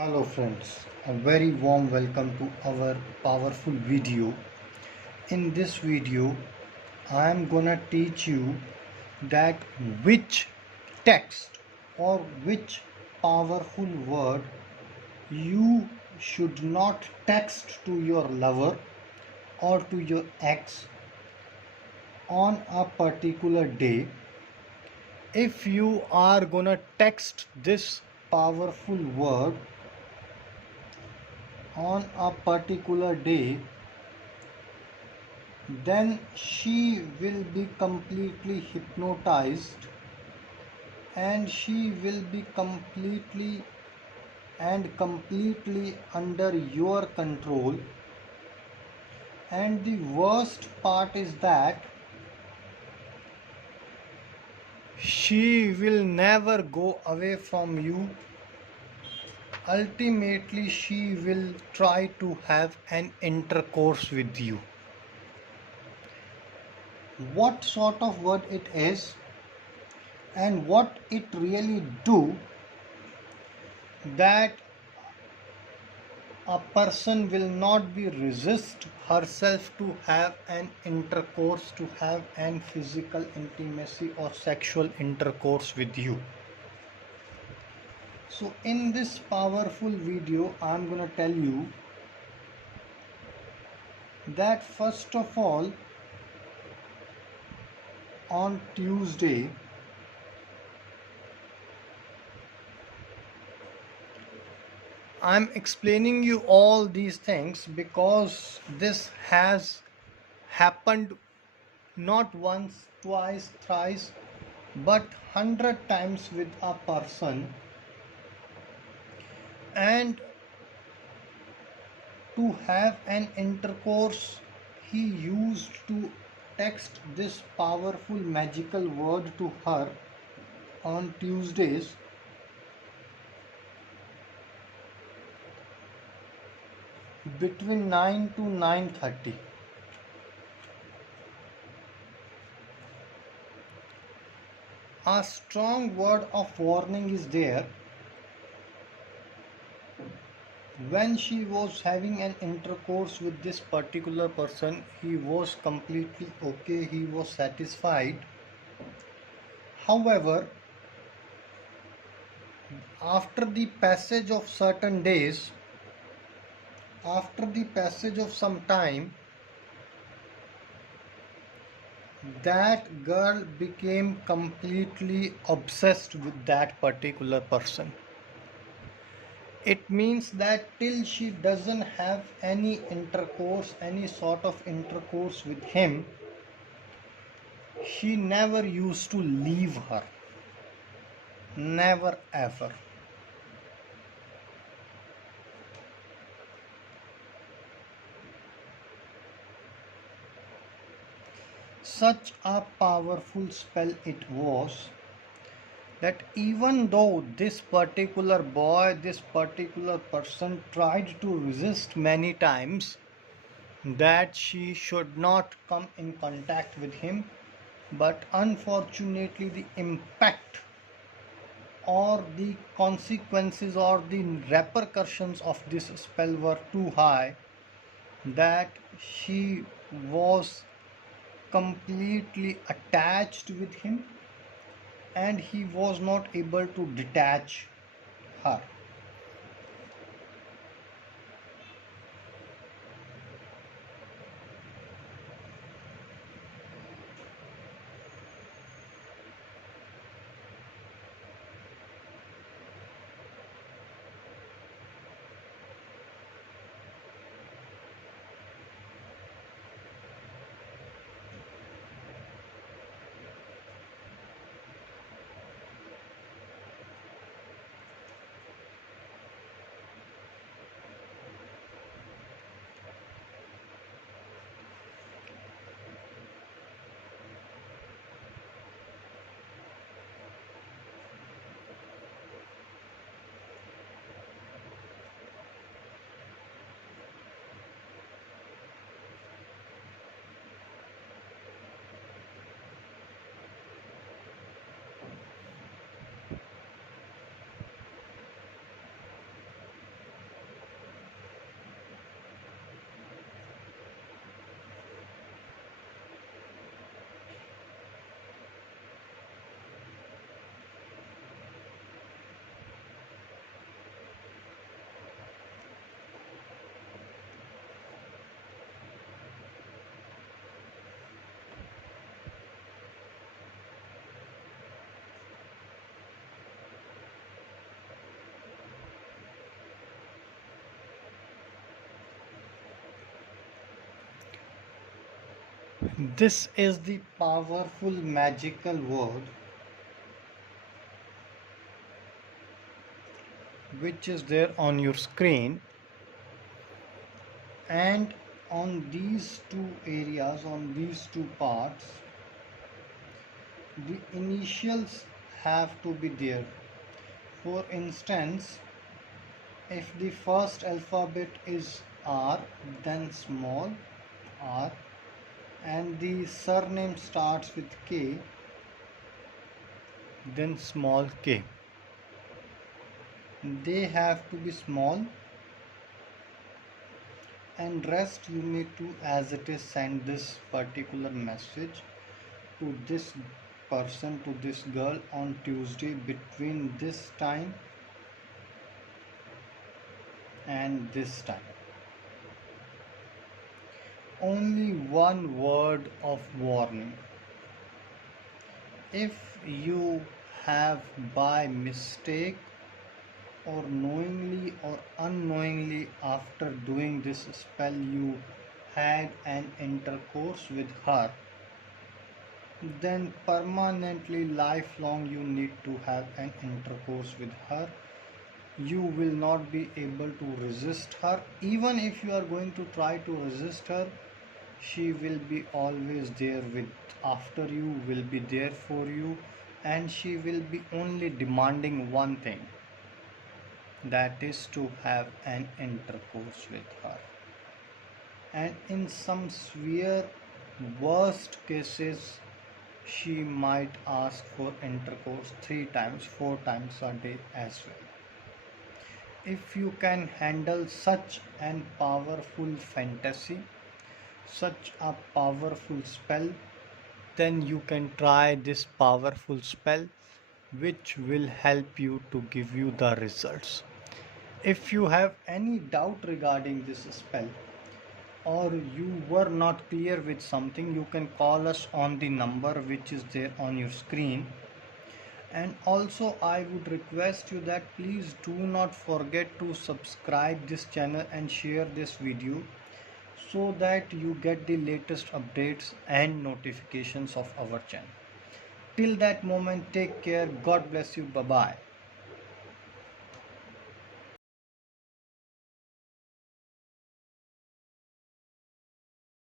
Hello friends, a very warm welcome to our powerful video. In this video, I am gonna teach you that which text or which powerful word you should not text to your lover or to your ex on a particular day. If you are gonna text this powerful word on a particular day, then she will be completely hypnotized and she will be completely under your control. And the worst part is that she will never go away from you. Ultimately, she will try to have an intercourse with you. What sort of word it is and what it really do, that a person will not be resist herself to have an intercourse, to have an physical intimacy or sexual intercourse with you. So in this powerful video, I'm gonna tell you that first of all, on Tuesday, I'm explaining you all these things because this has happened not once, twice, thrice, but 100 times with a person. And to have an intercourse, he used to text this powerful magical word to her on Tuesdays between 9 to 9:30. A strong word of warning is there. When she was having an intercourse with this particular person, he was completely okay, he was satisfied. However, after the passage of certain days, after the passage of some time, that girl became completely obsessed with that particular person. It means that till she doesn't have any intercourse, any sort of intercourse with him, he never used to leave her. Never ever. Such a powerful spell it was that even though this particular boy, this particular person tried to resist many times that she should not come in contact with him, but unfortunately the impact or the consequences or the repercussions of this spell were too high that she was completely attached with him and he was not able to detach her. This is the powerful magical word which is there on your screen, and on these two areas, on these two parts, the initials have to be there. For instance, if the first alphabet is R, then small r, and the surname starts with K, then small k. They have to be small, and rest you need to, as it is, send this particular message to this person, to this girl, on Tuesday between this time and this time. Only one word of warning. If you have by mistake or knowingly or unknowingly, after doing this spell, you had an intercourse with her, then permanently lifelong you need to have an intercourse with her. You will not be able to resist her. Even if you are going to try to resist her, she will be always there with, after you, will be there for you, and she will be only demanding one thing, that is to have an intercourse with her. And in some severe worst cases, she might ask for intercourse 3 times, 4 times a day as well. If you can handle such an powerful fantasy, such a powerful spell, then you can try this powerful spell, which will help you to give you the results. If you have any doubt regarding this spell, or you were not clear with something, you can call us on the number which is there on your screen. And also I would request you that please do not forget to subscribe this channel and share this video, so that you get the latest updates and notifications of our channel. Till that moment, take care. God bless you. Bye bye.